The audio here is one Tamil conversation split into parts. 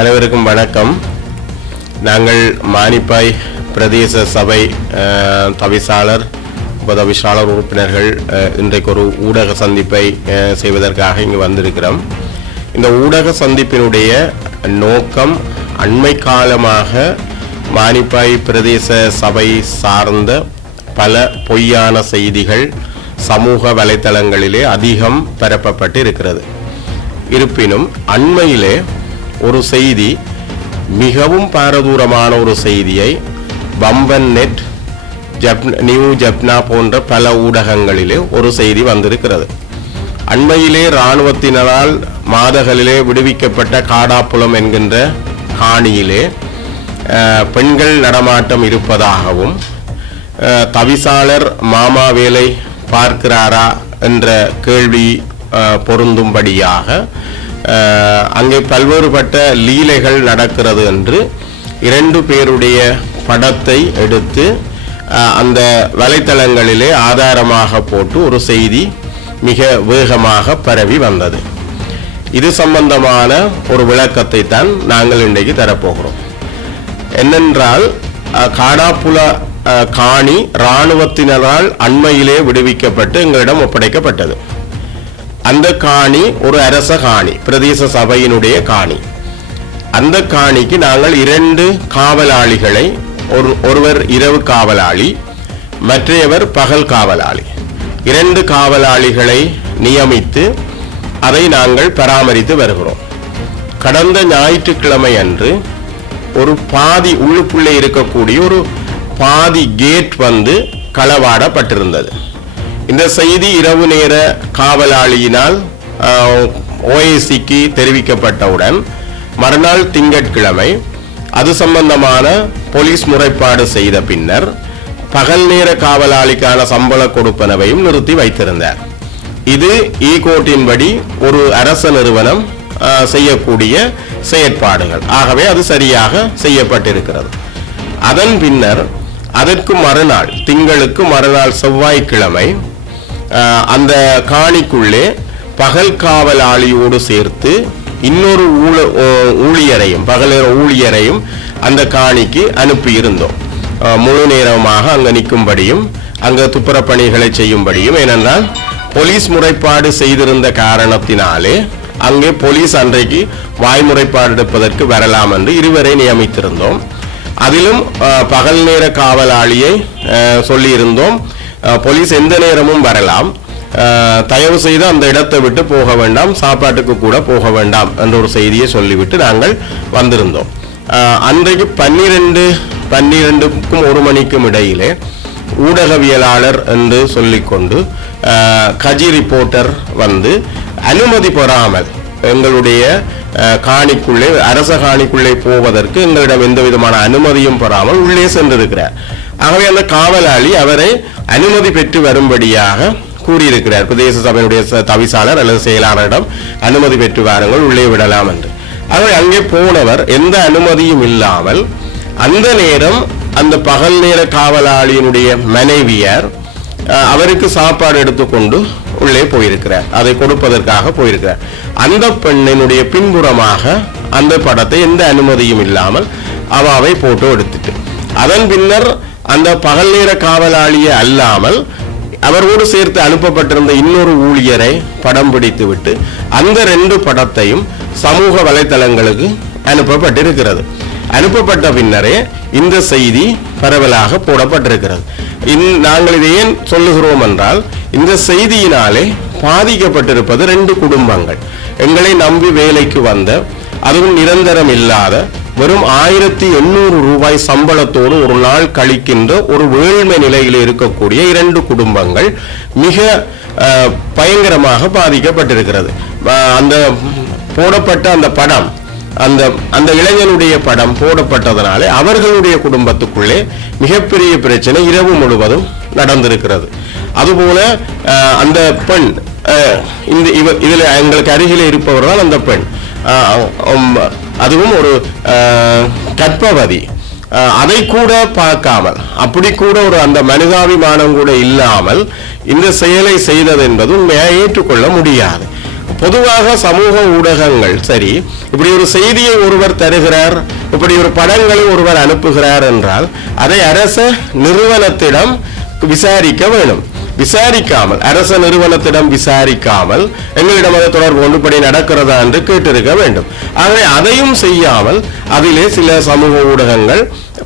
அனைவருக்கும் வணக்கம். நாங்கள் மானிப்பாய் பிரதேச சபை தவிசாளர் உபதவிசாளர் உறுப்பினர்கள் இன்றைக்கு ஒரு ஊடக சந்திப்பை செய்வதற்காக இங்கு வந்திருக்கிறோம். இந்த ஊடக சந்திப்பினுடைய நோக்கம் அண்மை காலமாக மானிப்பாய் பிரதேச சபை சார்ந்த பல பொய்யான செய்திகள் சமூக வலைத்தளங்களிலே அதிகம் பரப்பப்பட்டு இருக்கிறது. இருப்பினும் அண்மையிலே ஒரு செய்தி, மிகவும் பாரதூரமான ஒரு செய்தியை பம்பன் நெட், நியூ ஜப்னா போன்ற பல ஊடகங்களிலே ஒரு செய்தி வந்திருக்கிறது. அண்மையிலே இராணுவத்தினரால் மாதகளிலே விடுவிக்கப்பட்ட காடாப்புலம் என்கின்ற காணியிலே பெண்கள் நடமாட்டம் இருப்பதாகவும், தவிசாளர் மாமா வேலை பார்க்கிறாரா என்ற கேள்வி பொருந்தும்படியாக அங்கே பல்வேறுபட்ட லீலைகள் நடக்கிறது என்று 2 பேருடைய படத்தை எடுத்து அந்த வலைத்தளங்களிலே ஆதாரமாக போட்டு ஒரு செய்தி மிக வேகமாக பரவி வந்தது. இது சம்பந்தமான ஒரு விளக்கத்தை தான் நாங்கள் இன்றைக்கு தரப்போகிறோம். என்னென்றால், காடாப்புல காணி இராணுவத்தினரால் அண்மையிலே விடுவிக்கப்பட்டு எங்களிடம் ஒப்படைக்கப்பட்டது. அந்த காணி ஒரு அரச காணி, பிரதேச சபையினுடைய காணி. அந்த காணிக்கு நாங்கள் 2 காவலாளிகளை, ஒருவர் இரவு காவலாளி, மற்றையவர் பகல் காவலாளி, 2 காவலாளிகளை நியமித்து அதை நாங்கள் பராமரித்து வருகிறோம். கடந்த ஞாயிற்றுக்கிழமை அன்று ஒரு பாதி உள்ளுக்குள்ளே இருக்கக்கூடிய ஒரு பாதி கேட் களவாடப்பட்டிருந்தது. இந்த செய்தி இரவு நேர காவலாளியினால் ஓஏசிக்கு தெரிவிக்கப்பட்டவுடன் மறுநாள் திங்கட்கிழமை அது சம்பந்தமான போலீஸ் முறைப்பாடு செய்த பின்னர் பகல் நேர காவலாளிக்கான சம்பள கொடுப்பனவையும் நிறுத்தி வைத்திருந்தார். இது ஈகோட்டின்படி ஒரு அரச நிறுவனம் செய்யக்கூடிய செயற்பாடுகள். ஆகவே அது சரியாக செய்யப்பட்டிருக்கிறது. அதன் பின்னர் அதற்கு மறுநாள், திங்களுக்கு மறுநாள் செவ்வாய்க்கிழமை அந்த காணிக்குள்ளே பகல் காவலாளியோடு சேர்த்து இன்னொரு ஊழியரையும், பகல் ஊழியரையும் அந்த காணிக்கு அனுப்பியிருந்தோம். முழு நேரமாக அங்கு நிற்கும்படியும் அங்கு துப்புரப்பணிகளை செய்யும்படியும். ஏனென்றால் போலீஸ் முறைப்பாடு செய்திருந்த காரணத்தினாலே அங்கே போலீஸ் அன்றைக்கு வாய்முறைப்பாடு எடுப்பதற்கு வரலாம் என்று 2 நியமித்திருந்தோம். அதிலும் பகல் நேர காவலாளியை சொல்லியிருந்தோம், போலீஸ் எந்த நேரமும் வரலாம், தயவு செய்து அந்த இடத்தை விட்டு போக வேண்டாம், சாப்பாட்டுக்கு கூட போக வேண்டாம் என்ற ஒரு செய்தியை சொல்லிவிட்டு நாங்கள் வந்திருந்தோம். அன்றைக்கு 12க்கும் 1 மணிக்கும் இடையிலே ஊடகவியலாளர் என்று சொல்லிக்கொண்டு கஜி ரிப்போர்ட்டர் அனுமதி பெறாமல் எங்களுடைய காணிக்குள்ளே, அரச காணிக்குள்ளே போவதற்கு எங்களிடம் எந்த விதமான அனுமதியும் பெறாமல் உள்ளே சென்றிருக்கிறார். ஆகவே அந்த காவலாளி அவரை அனுமதி பெற்று வரும்படியாக கூறியிருக்கிறார். பிரதேச சபையினுடைய தவிசாளர் அல்லது செயலாளரிடம் அனுமதி பெற்று வாருங்கள், உள்ளே விடலாம் என்று. ஆகவே அங்கே போனவர் எந்த அனுமதியும் இல்லாமல் அந்த நேரம் அந்த பகல் நேர காவலாளியினுடைய மனைவியார் அவருக்கு சாப்பாடு எடுத்துக்கொண்டு உள்ளே போயிருக்கிறார், அதை கொடுப்பதற்காக போயிருக்கிறார். அந்த பெண்ணினுடைய பின்புறமாக அந்த படத்தை எந்த அனுமதியும் இல்லாமல் அவாவை போட்டோ எடுத்துட்டு, அதன் பின்னர் அந்த பகல் நேர காவலாளியை அல்லாமல் அவரோடு சேர்த்து அனுப்பப்பட்டிருந்த இன்னொரு ஊழியரை படம் பிடித்து விட்டு அந்த 2 படத்தையும் சமூக வலைத்தளங்களுக்கு அனுப்பப்பட்டிருக்கிறது. அனுப்பப்பட்ட பின்னரே இந்த செய்தி பரவலாக போடப்பட்டிருக்கிறது. நாங்கள் இதை ஏன் சொல்லுகிறோம் என்றால், இந்த செய்தியினாலே பாதிக்கப்பட்டிருப்பது 2 குடும்பங்கள். எங்களை நம்பி வேலைக்கு வந்த, அதுவும் நிரந்தரம் இல்லாத, வெறும் 1800 ரூபாய் சம்பளத்தோடு ஒரு நாள் கழிக்கின்ற ஒரு ஏழ்மை நிலையில் இருக்கக்கூடிய 2 குடும்பங்கள் மிக பயங்கரமாக பாதிக்கப்பட்டிருக்கிறது. அந்த போடப்பட்ட அந்த படம், அந்த இளைஞனுடைய படம் போடப்பட்டதனாலே அவர்களுடைய குடும்பத்துக்குள்ளே மிகப்பெரிய பிரச்சனை இரவு முழுவதும் நடந்திருக்கிறது. அதுபோல அந்த பெண், இதில் எங்களுக்கு அருகிலே இருப்பவர் தான் அந்த பெண், அதுவும் ஒரு கற்பவதி. அதை கூட பார்க்காமல், அப்படி கூட ஒரு அந்த மனிதாபிமானம் கூட இல்லாமல் இந்த செயலை செய்தது என்பது உண்மையாக ஏற்றுக்கொள்ள முடியாது. பொதுவாக சமூக ஊடகங்கள் சரி, இப்படி ஒரு செய்தியை ஒருவர் தருகிறார், இப்படி ஒரு படங்களை ஒருவர் அனுப்புகிறார் என்றால் அதை அரச நிறுவனத்திடம் விசாரிக்க வேணும். விசாரிக்காமல், அரச நிறுவனத்திடம் விசாரிக்காமல் எங்களிடம் அதை தொடர்பு கொண்டு இப்படி நடக்கிறதா என்று கேட்டிருக்க வேண்டும். ஆகவே அதையும் செய்யாமல் அதிலே சில சமூக ஊடகங்கள்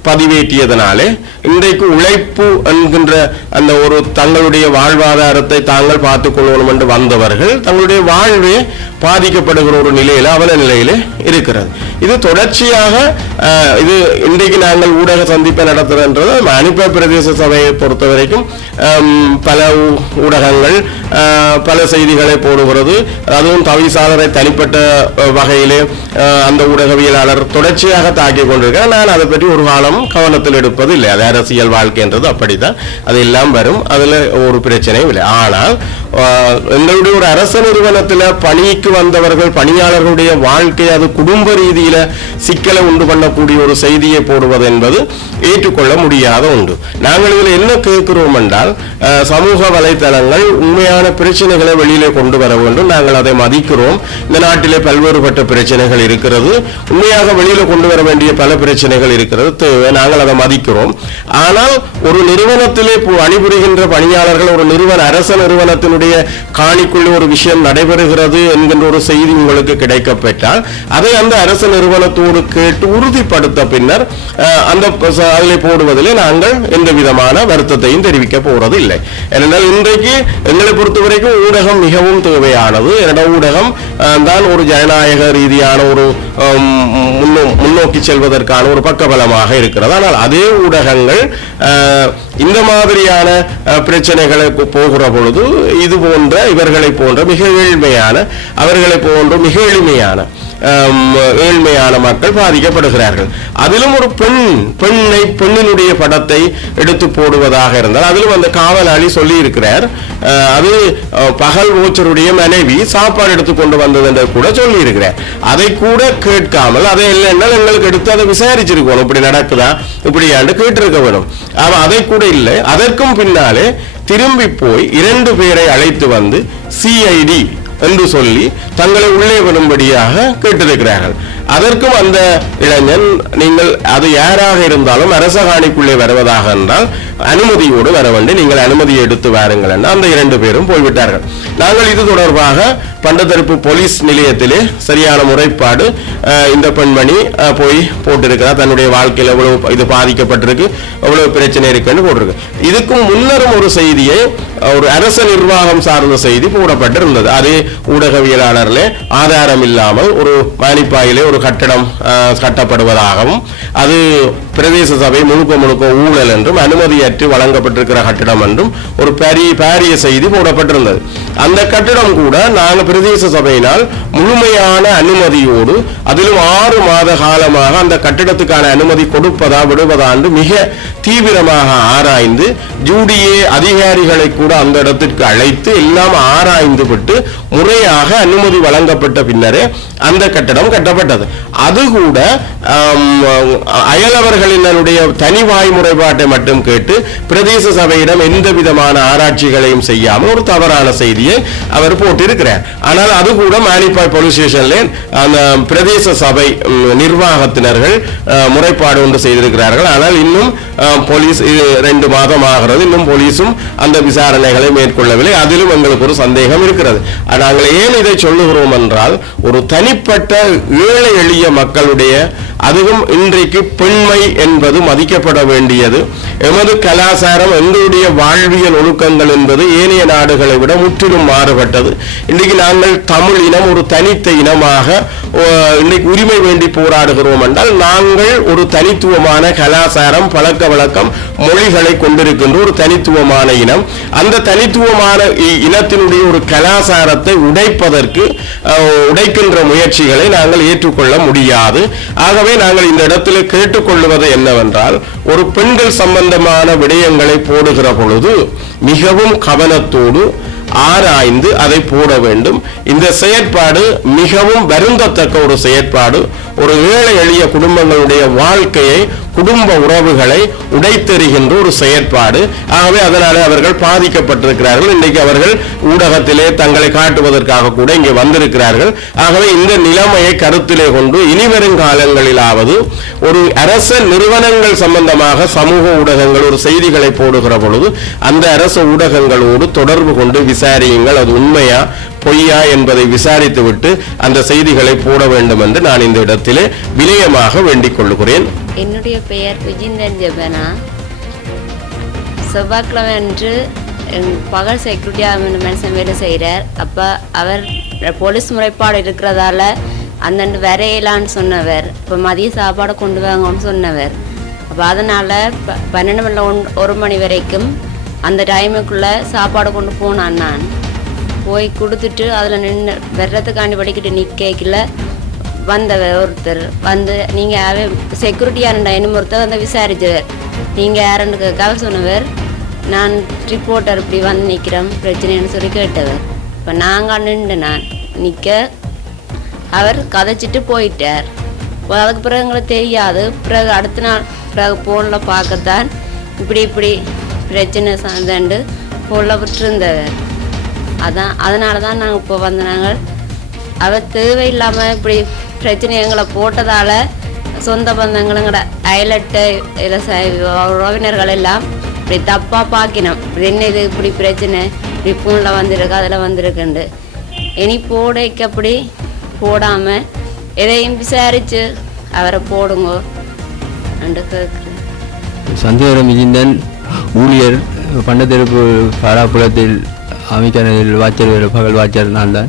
பதிவேற்றியதனாலே இன்றைக்கு உழைப்பு என்கின்ற அந்த ஒரு தங்களுடைய வாழ்வாதாரத்தை தாங்கள் பார்த்துக் கொள்ளணும் என்று வந்தவர்கள் தங்களுடைய வாழ்வே பாதிக்கப்படுகிற ஒரு நிலையில அவல நிலையில இருக்கிறது. இது தொடர்ச்சியாக இது இன்றைக்கு நாங்கள் ஊடக சந்திப்பை நடத்துகின்றது. அனுப்ப பிரதேச சபையை பொறுத்த வரைக்கும் பல ஊடகங்கள் பல செய்திகளை போடுகிறது. அதுவும் தவிசாளரை தனிப்பட்ட வகையிலே அந்த ஊடகவியலாளர் தொடர்ச்சியாக தாக்கிக் கொண்டிருக்கிறார். நான் அதை பற்றி ஒரு காலம் கவனத்தில் எடுப்பது இல்லை. அது அரசியல் வாழ்க்கை என்றது அப்படித்தான், அது எல்லாம் வரும், அதுல ஒரு பிரச்சனையும் இல்லை. ஆனால் எங்களுடைய ஒரு அரச நிறுவனத்தில் பணிக்கு வந்தவர்கள் பணியாளர்களுடைய வாழ்க்கை அது குடும்ப ரீதியில சிக்கலை உண்டு பண்ணக்கூடிய ஒரு செய்தியை போடுவது என்பது ஏற்றுக்கொள்ள முடியாத உண்டு. நாங்கள் இதில் என்ன கேட்கிறோம் என்றால் சமூக வலைத்தளங்கள் உண்மையான பிரச்சனைகளை வெளியிலே கொண்டு வர வேண்டும். நாங்கள் அதை மதிக்கிறோம். இந்த நாட்டிலே பல்வேறுபட்ட பிரச்சனைகள் இருக்கிறது, உண்மையாக வெளியில கொண்டு வர வேண்டிய பல பிரச்சனைகள் இருக்கிறது, நாங்கள் அதை மதிக்கிறோம். ஆனால் ஒரு நிறுவனத்திலே பணிபுரிகின்ற பணியாளர்கள் ஒரு அரச நிறுவனத்தினுடைய காணிக்குள்ள ஒரு விஷயம் நடைபெறுகிறது என்கின்ற ஒரு செய்தி உங்களுக்கு கிடைக்கப்பெற்றால் அதை அந்த அரச நிறுவனத்தோடு கேட்டு உறுதிப்படுத்த பின்னர் அந்த அதில் போடுவதிலே நாங்கள் எந்த விதமான வருத்தத்தையும் தெரிவிக்க போறது இல்லை. ஏனென்றால் இன்றைக்கு எங்களை பொறுத்த வரைக்கும் ஊடகம் மிகவும் தேவையானது. என்னோட ஊடகம் தான் ஒரு ஜனநாயக ரீதியான ஒரு முன்னோக்கி செல்வதற்கான ஒரு பக்கபலமாக இருக்கிறது. ஆனால் அதே ஊடகங்கள் இந்த மாதிரியான பிரச்சனைகளை போகிற பொழுது இது போன்ற இவர்களை போன்ற மிக ஏழ்மையான அவர்களை போன்ற மிக ஏழ்மையான மக்கள் பாதிக்கப்படுகிறார்கள். அதிலும் ஒரு பெண்ணினுடைய படத்தை எடுத்து போடுவதாக இருந்தால் அதிலும் அந்த காவலாளி சொல்லி இருக்கிறார், அது பகல் ஓச்சருடைய மனைவி சாப்பாடு எடுத்து கொண்டு வந்தது என்று கூட சொல்லி இருக்கிறார். அதை கூட கேட்காமல் அதை இல்லைன்னா எங்களுக்கு எடுத்து அதை விசாரிச்சிருக்கணும், இப்படி நடக்குதா இப்படியாண்டு கேட்டிருக்க வேணும். அதை கூட இல்லை. அதற்கும் பின்னாலே திரும்பி போய் 2 பேரை அழைத்து வந்து சிஐடி என்று சொல்லி தங்களை உள்ளே வரும்படியாக கேட்டிருக்கிறார்கள். அதற்கும் அந்த இளைஞன் நீங்கள் அது யாராக இருந்தாலும் அரச காணிக்குள்ளே வருவதாக என்றால் அனுமதியோடு வர வேண்டும், நீங்கள் அனுமதியை எடுத்து வாருங்கள் என்று அந்த 2 பேரும் போய்விட்டார்கள். நாங்கள் இது தொடர்பாக பண்டத்தரப்பு போலீஸ் நிலையத்திலே சரியான முறைப்பாடு இந்த பெண்மணி போய் போட்டிருக்கிறார். தன்னுடைய வாழ்க்கையில் எவ்வளவு இது பாதிக்கப்பட்டிருக்கு, எவ்வளவு பிரச்சனை இருக்குன்னு போட்டிருக்கு. இதுக்கும் முன்னரும் ஒரு செய்தியை ஒரு அரச நிர்வாகம் சார்ந்த செய்தி போடப்பட்டிருந்தது. அது ஊடகவியலாளர்களே ஆதாரம் இல்லாமல் ஒரு மானிப்பாயிலே ஒரு கட்டடம் கட்டப்படுவதாகவும் அது பிரதேச சபை முழுக்க ஊழல் என்றும் அனுமதியற்று வழங்கப்பட்டிருக்கிற கட்டிடம் என்றும் ஒரு பாரிய செய்தி போடப்பட்டிருந்தது. அந்த கட்டிடம் கூட நாங்கள் பிரதேச சபையினால் முழுமையான அனுமதியோடு அதிலும் 6 மாத காலமாக அந்த கட்டிடத்துக்கான அனுமதி கொடுப்பதா விடுவதா என்று மிக தீவிரமாக ஆராய்ந்து ஜூடிஏ அதிகாரிகளை கூட அந்த இடத்திற்கு அழைத்து எல்லாம் ஆராய்ந்து விட்டு முறையாக அனுமதி வழங்கப்பட்ட பின்னரே அந்த கட்டடம் கட்டப்பட்டது. அது கூட அயலவர்களினுடைய தனிவாய் முறைப்பாட்டை மட்டும் கேட்டு பிரதேச சபையிடம் எந்த விதமான ஆராய்ச்சிகளையும் செய்யாமல் ஒரு தவறான செய்தியை அவர் போட்டிருக்கிறார். ஆனால் அது கூட மானிப்பாய் போலீஸ் ஸ்டேஷன்ல அந்த பிரதேச சபை நிர்வாகத்தினர்கள் முறைப்பாடு ஒன்று செய்திருக்கிறார்கள். ஆனால் இன்னும் போலீஸ் 2 மாதம் ஆகிறது, இன்னும் போலீஸும் அந்த விசாரணைகளை மேற்கொள்ளவில்லை. அதிலும் எங்களுக்கு ஒரு சந்தேகம் இருக்கிறது. நாங்கள் ஏன் இதை சொல்லுகிறோம் என்றால் ஒரு தனிப்பட்ட ஏழை எளிய மக்களுடைய அதுவும் இன்றைக்கு பெண்மை என்பது மதிக்கப்பட வேண்டியது. எமது கலாச்சாரம் எங்களுடைய வாழ்வியல் ஒழுக்கங்கள் என்பது ஏனைய நாடுகளை விட முற்றிலும் மாறுபட்டது. இன்றைக்கு நாங்கள் தமிழ் இனம் ஒரு தனித்த இனமாக இன்னைக்கு உரிமை வேண்டி போராடுகிறோம் என்றால் நாங்கள் ஒரு தனித்துவமான கலாச்சாரம் பழக்க வழக்கம் மொழிகளை கொண்டிருக்கின்ற ஒரு தனித்துவமான இனம். அந்த தனித்துவமான இனத்தினுடைய ஒரு கலாச்சாரத்தை உடைக்கின்ற முயற்சிகளை நாங்கள் ஏற்றுக்கொள்ள முடியாது. ஆகவே நாங்கள் இந்த இடத்தில் கேட்டுக்கொள்வது என்னவென்றால் ஒரு பெண்கள் சம்பந்தமான விடயங்களை போடுகிற பொழுது மிகவும் கவனத்தோடு ஆராய்ந்து அதை போட வேண்டும். இந்த செயற்பாடு மிகவும் வருந்தத்தக்க ஒரு செயற்பாடு. ஒரு ஏழை எளிய குடும்பங்களுடைய வாழ்க்கையை குடும்ப உறவுகளை உடைத்தெறிகின்ற ஒரு செயற்பாடு. ஆகவே அதனாலே அவர்கள் பாதிக்கப்பட்டிருக்கிறார்கள். இன்றைக்கு அவர்கள் ஊடகத்திலே தங்களை காட்டுவதற்காக கூட இங்கே வந்திருக்கிறார்கள். ஆகவே இந்த நிலைமையை கருத்திலே கொண்டு இனிவரும் காலங்களிலாவது ஒரு அரச நிறுவனங்கள் சம்பந்தமாக சமூக ஊடகங்கள் ஒரு செய்திகளை போடுகிற பொழுது அந்த அரச ஊடகங்களோடு தொடர்பு கொண்டு விசாரியுங்கள், அது உண்மையா பொய்யா என்பதை விசாரித்துவிட்டு அந்த செய்திகளை போட வேண்டும் என்று நான் இந்த இடத்திலே வினயமாக வேண்டிக் கொள்கிறேன். என்னுடைய பெயர் விஜிந்தன் ஜெபனா. செவ்வாய்க்கிழமை அன்று பகல் செக்யூரிட்டியாக மனுஷன் வேலை செய்கிறார். அப்போ அவர் போலீஸ் முறைப்பாடு இருக்கிறதால அந்தண்டு வரையலான்னு சொன்னவர். இப்போ மதிய சாப்பாடு கொண்டு வாங்கன்னு சொன்னவர். அப்போ அதனால் 12 மணி வரைக்கும் அந்த டைமுக்குள்ளே சாப்பாடு கொண்டு போனான். நான் போய் கொடுத்துட்டு அதில் நின்று வர்றதுக்காண்டி படிக்கிட்டு நிற்கல வந்தவர் ஒருத்தர் வந்து நீங்கள் அவன் செக்யூரிட்டியாருண்டா இன்னும் ஒருத்தர் வந்து விசாரித்தவர். நீங்கள் யாருன்னு கேட்க சொன்னவர். நான் ரிப்போர்ட்டர் இப்படி வந்து நிற்கிறேன் பிரச்சனைன்னு சொல்லி கேட்டவர். இப்போ நாங்கள் நின்று நான் நிற்க அவர் கதைச்சிட்டு போயிட்டார். அதுக்கு பிறகு எங்களுக்கு தெரியாது. பிறகு அடுத்த நாள் பிறகு ஃபோனில் பார்க்கத்தான் இப்படி பிரச்சனை சந்தண்டு ஃபோனில் விட்டுருந்தவர். அதனால தான் நாங்கள் இப்போ வந்து நாங்கள் அவர் தேவையில்லாமல் இப்படி பிரச்சனை எங்களை போட்டதால் சொந்த பந்தங்களோட அயலட்டு உறவினர்கள் எல்லாம் இப்படி தப்பாக பார்க்கணும். என்ன இது இப்படி பிரச்சனை இப்படி ஃபோனில் வந்திருக்கு அதில் வந்திருக்குண்டு. இனி போடைக்கு அப்படி போடாமல் எதையும் விசாரித்து அவரை போடுங்க என்று கேட்குறேன். சந்தேகம் மிகுந்தன் ஊழியர் பண்டத்தெருப்பு பாராப்புலத்தில் அமைக்கானதில் வாச்சர் பகல் வாச்சர் நான் தான்.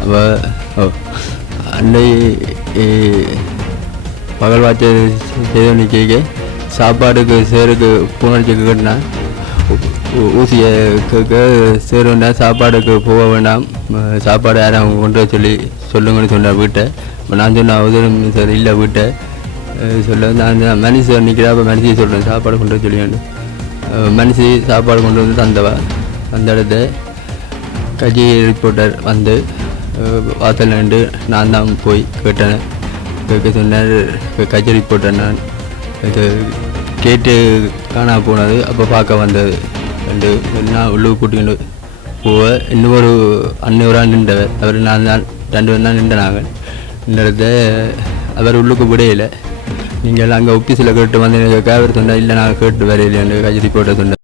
அப்போ அன்னை பகல் வாச்சர் செய்த கேட்க சாப்பாடுக்கு சேருக்கு புணர்ச்சிக்கு கட்டினேன். ஊசியை கேட்க சேருன்னா சாப்பாடுக்கு போக வேண்டாம், சாப்பாடு யாரும் கொண்டு சொல்லி சொல்லுங்கன்னு சொன்னார் வீட்டை. இப்போ நான் சொன்னேன் உதவும் சார் இல்லை வீட்டை சொல்ல நான் மனுஷன் நிற்கிறா. அப்போ மனுஷியை சொல்கிறேன் சாப்பாடு கொண்டு சொல்லி வேண்டும். மனுஷி சாப்பாடு கொண்டு வந்து தந்தவா. அந்த இடத்த கட்சி ரிப்போர்ட்டர் வந்து வாசல் நின்று நான் தான் போய் கேட்டேன். கேட்க சொன்னார் கட்சி ரிப்போர்ட்டர் நான் கேட்டு காணா போனது. அப்போ பார்க்க வந்தது ரெண்டு நான் உள்ளூர் கூட்டிகிட்டு போவ இன்னொரு அன்னையோராக நின்றவர். அவர் நான் தான் 2 பேர் தான் நின்றாங்க. நின்றத அவர் உள்ளுக்கு விடையில நீங்கள் அங்கே ஆஃபீஸில் கேட்டு வந்து எனக்கு அவர் சொன்னால் இல்லை நான் கேட்டு வரையிலேன்னு கட்சி ரிப்போர்ட்டர் சொன்னார்.